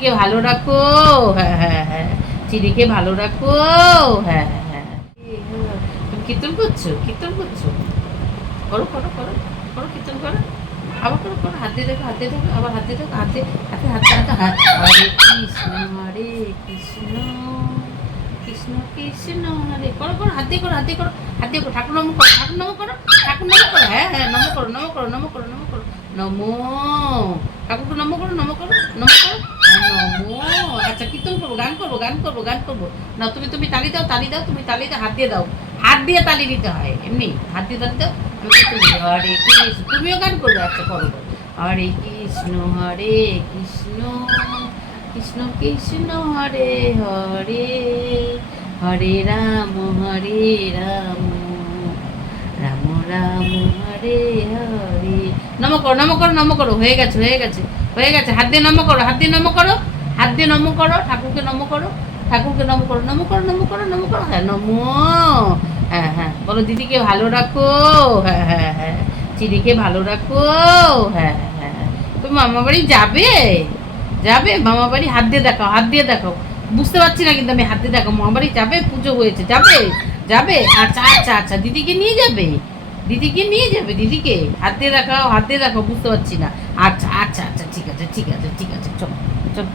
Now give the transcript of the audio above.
দিদিকে ভালো রাখো। হ্যাঁ হ্যাঁ হ্যাঁ, চিনিকে ভালো রাখো। হ্যাঁ হ্যাঁ হ্যাঁ, তুমি কীর্তন করছো, কীর্তন করছো, করো করো করো করো, কীর্তন করো, আবার করো করো, হাত দিয়ে দেখো, হাত দিয়ে দেখো, আবার হাত দিয়ে দেখো, হাতে হাতে হাতে হাতে হাত। হরে কৃষ্ণ হরে কৃষ্ণ কৃষ্ণ কৃষ্ণ হরে, করো করো, হাত দিয়ে করো, হাত দিয়ে করো, হাত দিয়ে করো, ঠাকুর নম করো, ঠাকুর নম করো, ঠাকুর নম করো, হ্যাঁ হ্যাঁ, নম করো নম করো নম করো নম করো, নমো ঠাকুরকে নম করো, নম করো, নম করো, হ্যাঁ নমো। আচ্ছা কীর্তন করবো, গান করবো, গান করবো, গান করবো। না তুমি তুমি তালি দাও, তালি দাও, তুমি তালি দাও, হাত দিয়ে দাও, হাত দিয়ে তালি দিতে হয়, এমনি হাত দিয়ে তালি দাও। আমি কীর্তন করি, হরে কৃষ্ণ, তুমিও গান করবে, আচ্ছা করো করো। হরে কৃষ্ণ কৃষ্ণ কৃষ্ণ হরে হরে, হরে রাম রাম রাম হরে হরে। নম করো নম করো নম করো, হয়ে গেছে হয়ে গেছে হয়ে গেছে, হাত দিয়ে নম করো, হাত দিয়ে নম করো, হাত দিয়ে নম করো, ঠাকুরকে নম করো, ঠাকুরকে নম করো, নম করো নম করো নম করো, হ্যাঁ নমো। হ্যাঁ হ্যাঁ, বলো দিদিকে ভালো রাখো। হ্যাঁ হ্যাঁ হ্যাঁ, চিনিকে ভালো রাখো। হ্যাঁ হ্যাঁ হ্যাঁ, তুমি মামা বাড়ি যাবে, যাবে মামা বাড়ি, হাত দিয়ে দেখাও, হাত দিয়ে দেখাও, বুঝতে পারছি না কিন্তু আমি, হাত দিয়ে দেখাও, মামা বাড়ি যাবে, পুজো হয়েছে, যাবে যাবে, আচ্ছা আচ্ছা আচ্ছা, দিদিকে নিয়ে যাবে, দিদিকে নিয়ে যাবে, দিদিকে হাত দিয়ে দেখাও, হাত দিয়ে দেখাও, বুঝতে পারছি না, আচ্ছা আচ্ছা আচ্ছা, ঠিক আছে ঠিক আছে ঠিক আছে, চলো চলো।